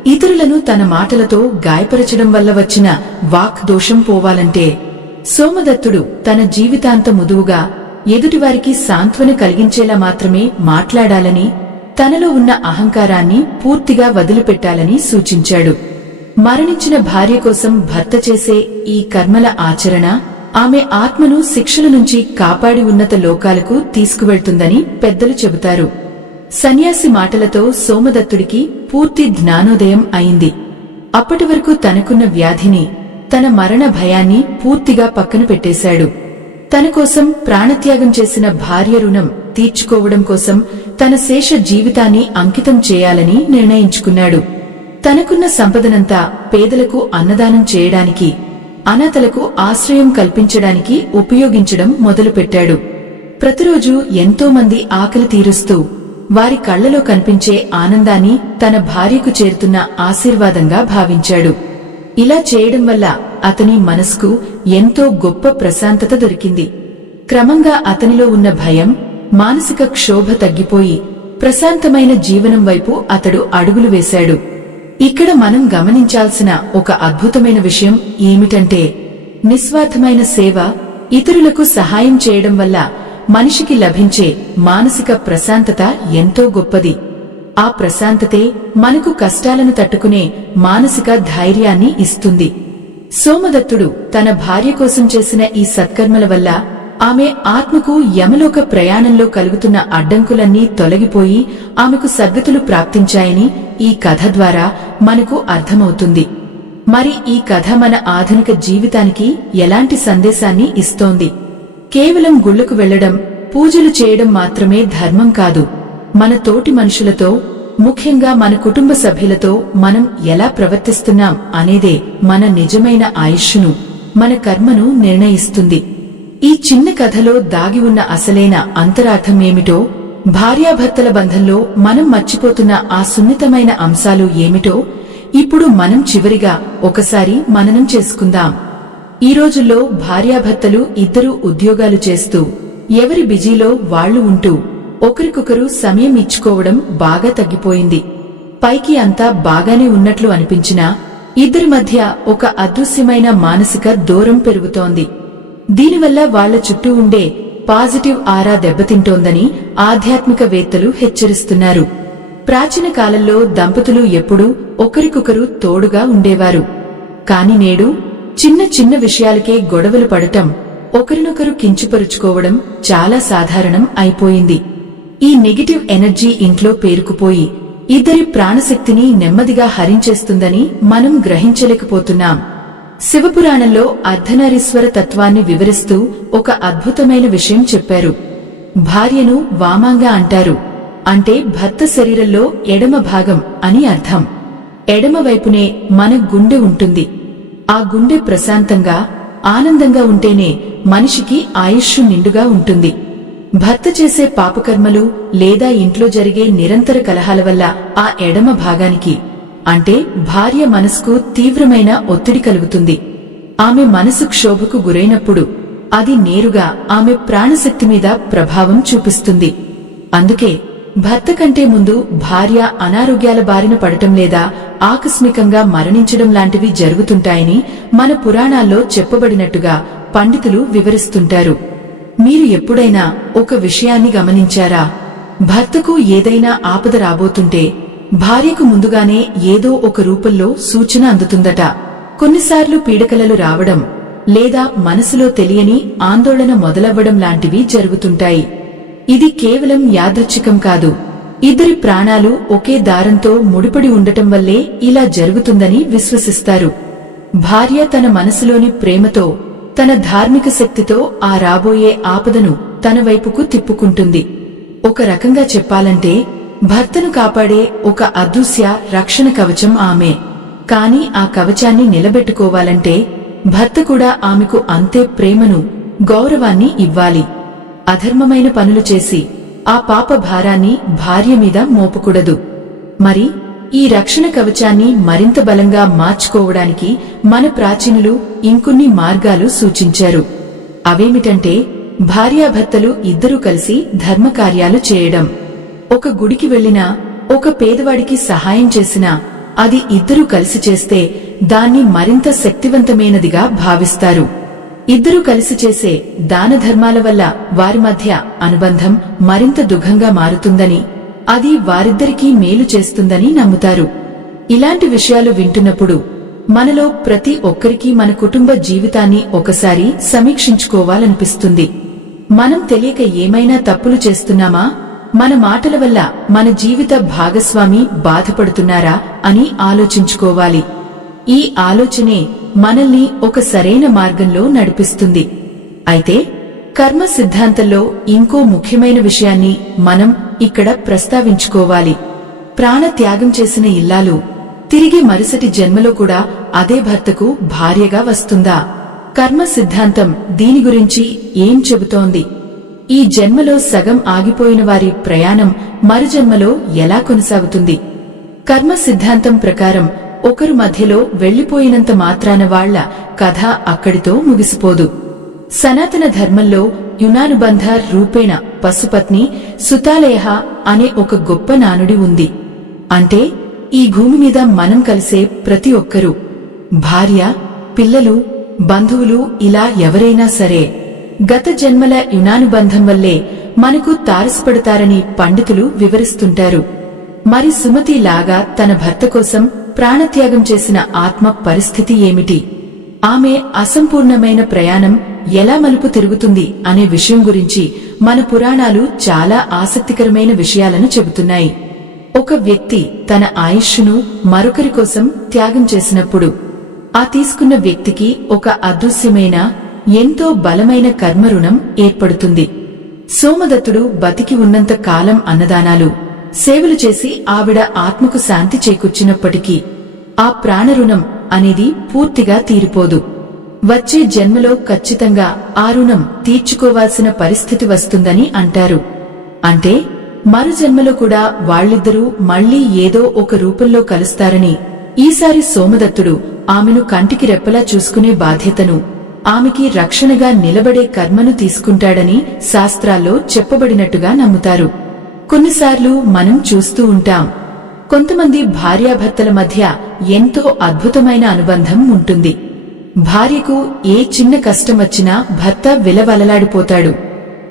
ఇతరులను తన మాటలతో గాయపరచడం వల్ల వచ్చిన వాక్ దోషం పోవాలంటే సోమదత్తుడు తన జీవితాంత ముదువుగా ఎదుటివారికి సాంత్వన కలిగించేలా మాత్రమే మాట్లాడాలని, తనలో ఉన్న అహంకారాన్ని పూర్తిగా వదిలిపెట్టాలని సూచించాడు. మరణించిన భార్య కోసం భర్త చేసే ఈ కర్మల ఆచరణ ఆమె ఆత్మను శిక్షల నుంచి కాపాడి ఉన్నత లోకాలకు తీసుకువెళ్తుందని పెద్దలు చెబుతారు. సన్యాసి మాటలతో సోమదత్తుడికి పూర్తి జ్ఞానోదయం అయింది. అప్పటివరకు తనకున్న వ్యాధిని, తన మరణ భయాన్ని పూర్తిగా పక్కన పెట్టేశాడు. తన కోసం ప్రాణత్యాగం చేసిన భార్య రుణం తీర్చుకోవడం కోసం తన శేష జీవితాన్ని అంకితం చేయాలని నిర్ణయించుకున్నాడు. తనకున్న సంపదనంతా పేదలకు అన్నదానం చేయడానికి, అనాథలకు ఆశ్రయం కల్పించడానికి ఉపయోగించడం మొదలుపెట్టాడు. ప్రతిరోజు ఎంతో మంది ఆకలి తీరుస్తూ వారి కళ్లలో కనిపించే ఆనందాన్ని తన భార్యకు చేరుతున్న ఆశీర్వాదంగా భావించాడు. ఇలా చేయడం వల్ల అతని మనసుకు ఎంతో గొప్ప ప్రశాంతత దొరికింది. క్రమంగా అతనిలో ఉన్న భయం, మానసిక క్షోభ తగ్గిపోయి ప్రశాంతమైన జీవనం వైపు అతడు అడుగులు వేశాడు. ఇక్కడ మనం గమనించాల్సిన ఒక అద్భుతమైన విషయం ఏమిటంటే, నిస్వార్థమైన సేవ, ఇతరులకు సహాయం చేయడం వల్ల మనిషికి లభించే మానసిక ప్రశాంతత ఎంతో గొప్పది. ఆ ప్రశాంతతే మనకు కష్టాలను తట్టుకునే మానసిక ధైర్యాన్ని ఇస్తుంది. సోమదత్తుడు తన భార్య కోసం చేసిన ఈ సత్కర్మల వల్ల ఆమె ఆత్మకు యమలోక ప్రయాణంలో కలుగుతున్న అడ్డంకులన్నీ తొలగిపోయి ఆమెకు సద్గతులు ప్రాప్తించాయని ఈ కథ ద్వారా మనకు అర్థమవుతుంది. మరి ఈ కథ మన ఆధునిక జీవితానికి ఎలాంటి సందేశాన్ని ఇస్తోంది? కేవలం గుళ్లకు వెళ్లడం, పూజలు చేయడం మాత్రమే ధర్మం కాదు. మన తోటి మనుషులతో, ముఖ్యంగా మన కుటుంబ సభ్యులతో మనం ఎలా ప్రవర్తిస్తున్నాం అనేదే మన నిజమైన ఆయుష్ను, మన కర్మను నిర్ణయిస్తుంది. ఈ చిన్న కథలో దాగి ఉన్న అసలైన అంతరార్థమేమిటో, భార్యాభర్తల బంధంలో మనం మర్చిపోతున్న ఆ సున్నితమైన అంశాలు ఏమిటో ఇప్పుడు మనం చివరిగా ఒకసారి మననం చేసుకుందాం. ఈ రోజుల్లో భార్యాభర్తలు ఇద్దరూ ఉద్యోగాలు చేస్తూ, ఎవరి బిజీలో వాళ్లు ఉంటూ ఒకరికొకరు సమయం ఇచ్చుకోవడం బాగా తగ్గిపోయింది. పైకి అంతా బాగానే ఉన్నట్లు అనిపించినా ఇద్దరి మధ్య ఒక అదృశ్యమైన మానసిక దూరం పెరుగుతోంది. దీనివల్ల వాళ్ల చుట్టూ ఉండే పాజిటివ్ ఆరా దెబ్బతింటోందని ఆధ్యాత్మికవేత్తలు హెచ్చరిస్తున్నారు. ప్రాచీన కాలంలో దంపతులు ఎప్పుడూ ఒకరికొకరు తోడుగా ఉండేవారు. కాని నేడు చిన్న చిన్న విషయాలకే గొడవలు పడటం, ఒకరినొకరు కించపరుచుకోవడం చాలా సాధారణం అయిపోయింది. ఈ నెగటివ్ ఎనర్జీ ఇంట్లో పేరుకుపోయి ఇద్దరి ప్రాణశక్తిని నెమ్మదిగా హరించేస్తుందని మనం గ్రహించలేకపోతున్నాం. శివపురాణంలో అర్ధనారీశ్వర తత్వాన్ని వివరిస్తూ ఒక అద్భుతమైన విషయం చెప్పారు. భార్యను వామాంగ అంటారు. అంటే భర్త శరీరంలో ఎడమ భాగం అని అర్థం. ఎడమ వైపునే మన గుండె ఉంటుంది. ఆ గుండె ప్రశాంతంగా, ఆనందంగా ఉంటేనే మనిషికి ఆయుష్షు నిండుగా ఉంటుంది. భర్త చేసే పాపకర్మలు లేదా ఇంట్లో జరిగే నిరంతర కలహాల వల్ల ఆ ఎడమ భాగానికి, అంటే భార్య మనసుకు తీవ్రమైన ఒత్తిడి కలుగుతుంది. ఆమె మనసు క్షోభకు గురైనప్పుడు అది నేరుగా ఆమె ప్రాణశక్తి మీద ప్రభావం చూపిస్తుంది. అందుకే భర్త కంటే ముందు భార్య అనారోగ్యాల బారిన పడటం లేదా ఆకస్మికంగా మరణించడం లాంటివి జరుగుతుంటాయని మన పురాణాల్లో చెప్పబడినట్టుగా పండితులు వివరిస్తుంటారు. మీరు ఎప్పుడైనా ఒక విషయాన్ని గమనించారా? భర్తకు ఏదైనా ఆపద రాబోతుంటే భార్యకు ముందుగానే ఏదో ఒక రూపంలో సూచన అందుతుందట. కొన్నిసార్లు పీడకలలు రావడం లేదా మనసులో తెలియని ఆందోళన మొదలవ్వడం లాంటివి జరుగుతుంటాయి. ఇది కేవలం యాదృచ్ఛికం కాదు. ఇద్దరి ప్రాణాలు ఒకే దారంతో ముడిపడి ఉండటం వల్లే ఇలా జరుగుతుందని విశ్వసిస్తారు. భార్య తన మనసులోని ప్రేమతో, తన ధార్మిక శక్తితో ఆ రాబోయే ఆపదను తన వైపుకు తిప్పుకుంటుంది. ఒక రకంగా చెప్పాలంటే భర్తను కాపాడే ఒక అదృశ్య రక్షణ కవచం ఆమె. కాని ఆ కవచాన్ని నిలబెట్టుకోవాలంటే భర్త కూడా ఆమెకు అంతే ప్రేమను, గౌరవాన్ని ఇవ్వాలి. అధర్మమైన పనులు చేసి ఆ పాప భారాన్ని భార్య మీద మోపకూడదు. మరి ఈ రక్షణ కవచాన్ని మరింత బలంగా మార్చుకోవడానికి మన ప్రాచీనులు ఇంకొన్ని మార్గాలు సూచించారు. అవేమిటంటే భార్యాభర్తలు ఇద్దరూ కలిసి ధర్మకార్యాలు చేయడం. ఒక గుడికి వెళ్లినా, ఒక పేదవాడికి సహాయం చేసినా అది ఇద్దరూ కలిసి చేస్తే దాన్ని మరింత శక్తివంతమైనదిగా భావిస్తారు. ఇద్దరూ కలిసి చేసే దాన ధర్మాల వల్ల వారి మధ్య అనుబంధం మరింత దృఢంగా మారుతుందని, అది వారిద్దరికీ మేలు చేస్తుందని నమ్ముతారు. ఇలాంటి విషయాలు వింటున్నప్పుడు మనలో ప్రతి ఒక్కరికీ మన కుటుంబ జీవితాన్ని ఒకసారి సమీక్షించుకోవాలనిపిస్తుంది. మనం తెలియక ఏమైనా తప్పులు చేస్తున్నామా? మన మాటల వల్ల మన జీవిత భాగస్వామి బాధపడుతున్నారా అని ఆలోచించుకోవాలి. ఈ ఆలోచనే మనల్ని ఒక సరైన మార్గంలో నడిపిస్తుంది. అయితే కర్మ సిద్ధాంతంలో ఇంకో ముఖ్యమైన విషయాన్ని మనం ఇక్కడ ప్రస్తావించుకోవాలి. ప్రాణ త్యాగం చేసిన ఇల్లాలు తిరిగి మరుసటి జన్మలో కూడా అదే భర్తకు భార్యగా వస్తుందా? కర్మ సిద్ధాంతం దీని గురించి ఏం చెబుతోంది? ఈ జన్మలో సగం ఆగిపోయిన వారి ప్రయాణం మరుజన్మలో ఎలా కొనసాగుతుంది? కర్మ సిద్ధాంతం ప్రకారం ఒకరు మధ్యలో వెళ్లిపోయినంత మాత్రాన వాళ్ల కథ అక్కడితో ముగిసిపోదు. సనాతన ధర్మంలో యునానుబంధ రూపేణ పశుపత్ని సుతాలయః అనే ఒక గొప్ప నానుడి ఉంది. అంటే ఈ భూమి మీద మనం కలిసే ప్రతి ఒక్కరూ, భార్య, పిల్లలు, బంధువులు, ఇలా ఎవరైనా సరే గత జన్మల యునానుబంధం వల్లే మనకు తారసపడతారని పండితులు వివరిస్తుంటారు. మరి సుమతి లాగా తన భర్త కోసం ప్రాణత్యాగం చేసిన ఆత్మ పరిస్థితి ఏమిటి? ఆమె అసంపూర్ణమైన ప్రయాణం ఎలా మలుపు తిరుగుతుంది అనే విషయం గురించి మన పురాణాలు చాలా ఆసక్తికరమైన విషయాలను చెబుతున్నాయి. ఒక వ్యక్తి తన ఆయుష్ను మరొకరి కోసం త్యాగం చేసినప్పుడు ఆ తీసుకున్న వ్యక్తికి ఒక అదృశ్యమైన, ఎంతో బలమైన కర్మరుణం ఏర్పడుతుంది. సోమదత్తుడు బతికి ఉన్నంత కాలం అన్నదానాలు, సేవలు చేసి ఆవిడ ఆత్మకు శాంతి చేకూర్చినప్పటికీ ఆ ప్రాణరుణం అనేది పూర్తిగా తీరిపోదు. వచ్చే జన్మలో ఖచ్చితంగా ఆ రుణం తీర్చుకోవాల్సిన పరిస్థితి వస్తుందని అంటారు. అంటే మరు జన్మలో కూడా వాళ్ళిద్దరూ మళ్లీ ఏదో ఒక రూపంలో కలుస్తారని, ఈసారి సోమదత్తుడు ఆమెను కంటికి రెప్పలా చూసుకునే బాధ్యతను, ఆమెకి రక్షణగా నిలబడే కర్మను తీసుకుంటాడని శాస్త్రాల్లో చెప్పబడినట్టుగా నమ్ముతారు. కొన్నిసార్లు మనం చూస్తూ ఉంటాం, కొంతమంది భార్యాభర్తల మధ్య ఎంతో అద్భుతమైన అనుబంధం ఉంటుంది. భార్యకు ఏ చిన్న కష్టం వచ్చినా భర్త విలవలలాడిపోతాడు.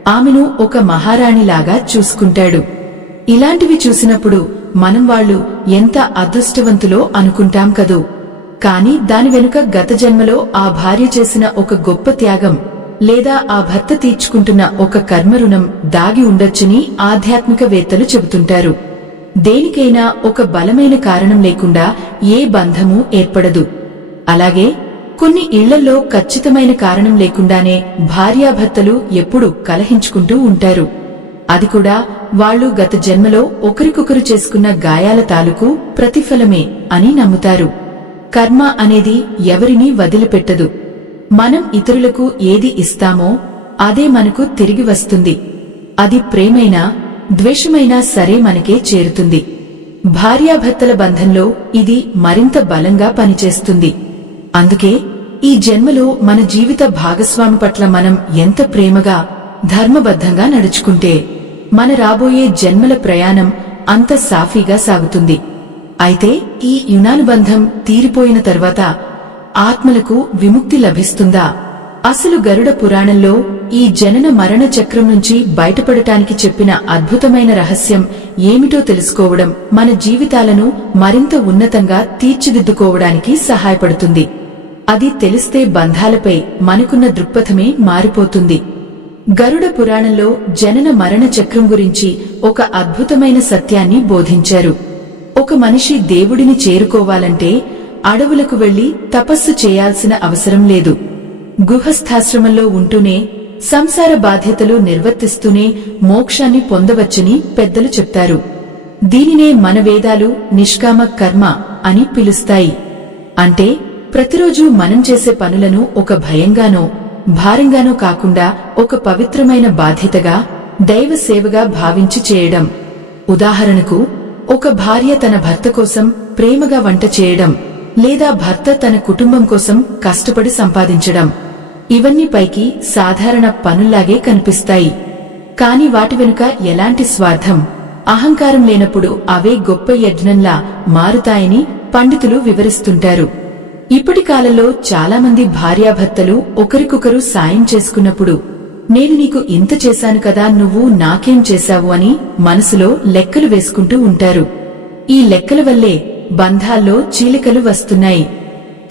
ఆమెను ఒక మహారాణిలాగా చూసుకుంటాడు. ఇలాంటివి చూసినప్పుడు మనం వాళ్ళు ఎంత అదృష్టవంతులో అనుకుంటాం కదూ. కాని దాని వెనుక గత జన్మలో ఆ భార్య చేసిన ఒక గొప్ప త్యాగం లేదా ఆ భర్త తీర్చుకుంటున్న ఒక కర్మరుణం దాగి ఉండొచ్చని ఆధ్యాత్మికవేత్తలు చెబుతుంటారు. దేనికైనా ఒక బలమైన కారణం లేకుండా ఏ బంధమూ ఏర్పడదు. అలాగే కొన్ని ఇళ్లలో ఖచ్చితమైన కారణం లేకుండానే భార్యాభర్తలు ఎప్పుడూ కలహించుకుంటూ ఉంటారు. అది కూడా వాళ్లు గత జన్మలో ఒకరికొకరు చేసుకున్న గాయాల తాలూకు ప్రతిఫలమే అని నమ్ముతారు. కర్మ అనేది ఎవరినీ వదిలిపెట్టదు. మనం ఇతరులకు ఏది ఇస్తామో అదే మనకు తిరిగి వస్తుంది. అది ప్రేమైనా ద్వేషమైనా సరే మనకే చేరుతుంది. భార్యాభర్తల బంధంలో ఇది మరింత బలంగా పనిచేస్తుంది. అందుకే ఈ జన్మలో మన జీవిత భాగస్వామి పట్ల మనం ఎంత ప్రేమగా, ధర్మబద్ధంగా నడుచుకుంటే మన రాబోయే జన్మల ప్రయాణం అంత సాఫీగా సాగుతుంది. అయితే ఈ యునానుబంధం తీరిపోయిన తర్వాత ఆత్మలకు విముక్తి లభిస్తుందా? అసలు గరుడ పురాణంలో ఈ జనన మరణ చక్రం నుంచి బయటపడటానికి చెప్పిన అద్భుతమైన రహస్యం ఏమిటో తెలుసుకోవడం మన జీవితాలను మరింత ఉన్నతంగా తీర్చిదిద్దుకోవడానికి సహాయపడుతుంది. అది తెలిస్తే బంధాలపై మనకున్న దృక్పథమే మారిపోతుంది. గరుడ పురాణంలో జనన మరణ చక్రం గురించి ఒక అద్భుతమైన సత్యాన్ని బోధించారు. ఒక మనిషి దేవుడిని చేరుకోవాలంటే అడవులకు వెళ్లి తపస్సు చేయాల్సిన అవసరం లేదు. గుహస్థాశ్రమంలో ఉంటూనే సంసార బాధ్యతలు నిర్వర్తిస్తూనే మోక్షాన్ని పొందవచ్చని పెద్దలు చెప్తారు. దీనినే మన వేదాలు నిష్కామ కర్మ అని పిలుస్తాయి. అంటే ప్రతిరోజు మనం చేసే పనులను ఒక భయంగానో భారంగానో కాకుండా ఒక పవిత్రమైన బాధ్యతగా, దైవ సేవగా భావించి చేయడం. ఉదాహరణకు ఒక భార్య తన భర్త కోసం ప్రేమగా వంట చేయడం, లేదా భర్త తన కుటుంబం కోసం కష్టపడి సంపాదించడం. ఇవన్నీ పైకి సాధారణ పనుల్లాగే కనిపిస్తాయి. కాని వాటి వెనుక ఎలాంటి స్వార్థం, అహంకారం లేనప్పుడు అవే గొప్ప యజ్ఞంలా మారుతాయని పండితులు వివరిస్తుంటారు. ఇప్పటి కాలంలో చాలామంది భార్యాభర్తలు ఒకరికొకరు సాయం చేసుకున్నప్పుడు నేను నీకు ఇంత చేశాను కదా, నువ్వు నాకేం చేశావు అని మనసులో లెక్కలు వేసుకుంటూ ఉంటారు. ఈ లెక్కల వల్లే బంధాల్లో చీలికలు వస్తున్నాయి.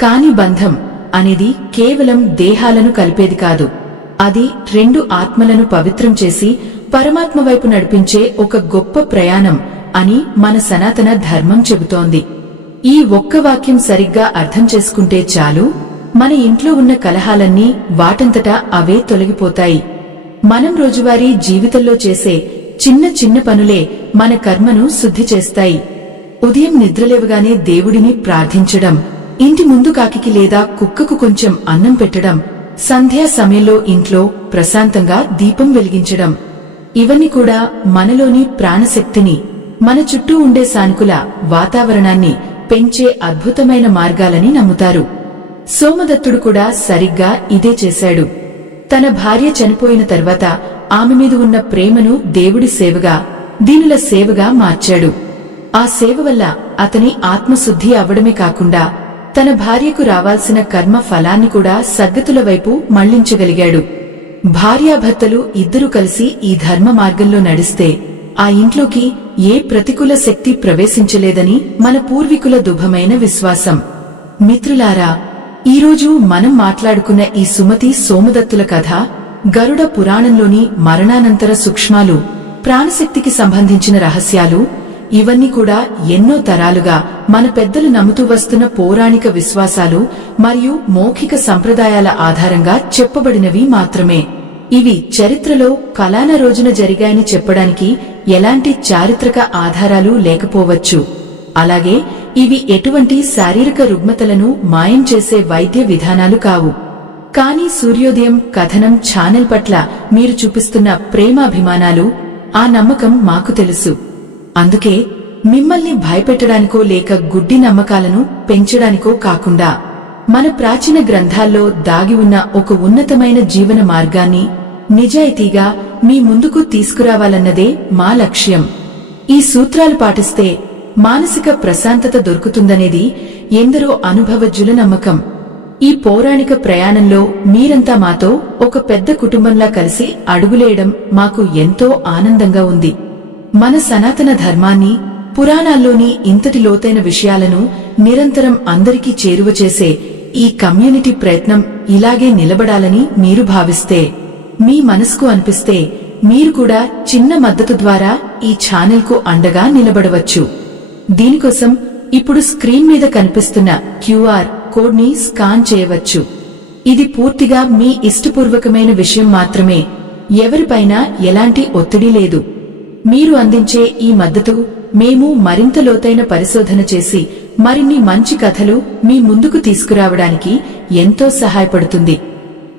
కాని బంధం అనేది కేవలం దేహాలను కలిపేది కాదు. అది రెండు ఆత్మలను పవిత్రం చేసి పరమాత్మ వైపు నడిపించే ఒక గొప్ప ప్రయాణం అని మన సనాతన ధర్మం చెబుతోంది. ఈ ఒక్క వాక్యం సరిగ్గా అర్థం చేసుకుంటే చాలు, మన ఇంట్లో ఉన్న కలహాలన్నీ వాటంతటా అవే తొలగిపోతాయి. మనం రోజువారీ జీవితంలో చేసే చిన్న చిన్న పనులే మన కర్మను శుద్ధి చేస్తాయి. ఉదయం నిద్రలేవగానే దేవుడిని ప్రార్థించడం, ఇంటి ముందు కాకికి లేదా కుక్కకు కొంచెం అన్నం పెట్టడం, సంధ్యా సమయంలో ఇంట్లో ప్రశాంతంగా దీపం వెలిగించడం, ఇవన్నీ కూడా మనలోని ప్రాణశక్తిని, మన చుట్టూ ఉండే సానుకూల వాతావరణాన్ని పెంచే అద్భుతమైన మార్గాలని నమ్ముతారు. సోమదత్తుడు కూడా సరిగ్గా ఇదే చేశాడు. తన భార్య చనిపోయిన తర్వాత ఆమె మీద ఉన్న ప్రేమను దేవుడి సేవగా, దీనుల సేవగా మార్చాడు. ఆ సేవ వల్ల అతని ఆత్మశుద్ధి అవ్వడమే కాకుండా తన భార్యకు రావాల్సిన కర్మ ఫలాన్ని కూడా సద్గతుల వైపు మళ్లించగలిగాడు. భార్యాభర్తలు ఇద్దరూ కలిసి ఈ ధర్మ మార్గంలో నడిస్తే ఆ ఇంట్లోకి ఏ ప్రతికూల శక్తి ప్రవేశించలేదని మన పూర్వీకుల దుఃఖమైన విశ్వాసం. మిత్రులారా, ఈరోజు మనం మాట్లాడుకున్న ఈ సుమతి సోమదత్తుల కథ గరుడ పురాణంలోని మరణానంతర సూక్ష్మాలు, ప్రాణశక్తికి సంబంధించిన రహస్యాలు, ఇవన్నీ కూడా ఎన్నో తరాలుగా మన పెద్దలు నమ్ముతూ వస్తున్న పౌరాణిక విశ్వాసాలు మరియు మౌఖిక సంప్రదాయాల ఆధారంగా చెప్పబడినవి మాత్రమే. ఇవి చరిత్రలో ఫలానా రోజున జరిగాయని చెప్పడానికి ఎలాంటి చారిత్రక ఆధారాలు లేకపోవచ్చు. అలాగే ఇవి ఎటువంటి శారీరక రుగ్మతలను మాయం చేసే వైద్య విధానాలు కావు. కానీ సూర్యోదయం కథనం ఛానల్ పట్ల మీరు చూపిస్తున్న ప్రేమాభిమానాలు, ఆ నమ్మకం మాకు తెలుసు. అందుకే మిమ్మల్ని భయపెట్టడానికో లేక గుడ్డి నమ్మకాలను పెంచడానికో కాకుండా మన ప్రాచీన గ్రంథాల్లో దాగి ఉన్న ఒక ఉన్నతమైన జీవన మార్గాన్ని నిజాయితీగా మీ ముందుకు తీసుకురావాలన్నదే మా లక్ష్యం. ఈ సూత్రాలు పాటిస్తే మానసిక ప్రశాంతత దొరుకుతుందనేది ఎందరో అనుభవజ్ఞుల నమ్మకం. ఈ పౌరాణిక ప్రయాణంలో మీరంతా మాతో ఒక పెద్ద కుటుంబంలా కలిసి అడుగులేయడం మాకు ఎంతో ఆనందంగా ఉంది. మన సనాతన ధర్మాన్ని, పురాణాల్లోని ఇంతటి లోతైన విషయాలను నిరంతరం అందరికీ చేరువ చేసే ఈ కమ్యూనిటీ ప్రయత్నం ఇలాగే నిలబడాలని మీరు భావిస్తే, మీ మనసుకు అనిపిస్తే మీరు కూడా చిన్న మద్దతు ద్వారా ఈ ఛానల్కు అండగా నిలబడవచ్చు. దీనికోసం ఇప్పుడు స్క్రీన్ మీద కనిపిస్తున్న QR కోడ్ ని స్కాన్ చేయవచ్చు. ఇది పూర్తిగా మీ ఇష్టపూర్వకమైన విషయం మాత్రమే. ఎవరిపైనా ఎలాంటి ఒత్తిడి లేదు. మీరు అందించే ఈ మద్దతు మేము మరింత లోతైన పరిశోధన చేసి మరిన్ని మంచి కథలు మీ ముందుకు తీసుకురావడానికి ఎంతో సహాయపడుతుంది.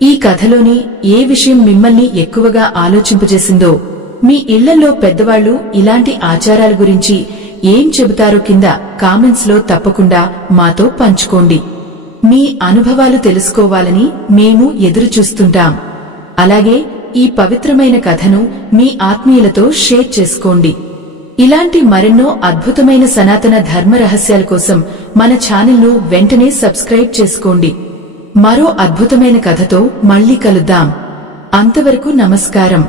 ఈ కథలోని ఏ విషయం మిమ్మల్ని ఎక్కువగా ఆలోచింపజేసిందో, మీ ఇళ్లలో పెద్దవాళ్లు ఇలాంటి ఆచారాల గురించి ఏం చెబుతారో కింద కామెంట్స్ లో తప్పకుండా మాతో పంచుకోండి. మీ అనుభవాలు తెలుసుకోవాలని మేము ఎదురుచూస్తుంటాం. అలాగే ఈ పవిత్రమైన కథను మీ ఆత్మీయులతో షేర్ చేసుకోండి. ఇలాంటి మరెన్నో అద్భుతమైన సనాతన ధర్మ రహస్యాల కోసం మన ఛానల్ను వెంటనే సబ్స్క్రైబ్ చేసుకోండి. మరో అద్భుతమైన కథతో మళ్ళీ కలుద్దాం. అంతవరకు నమస్కారం.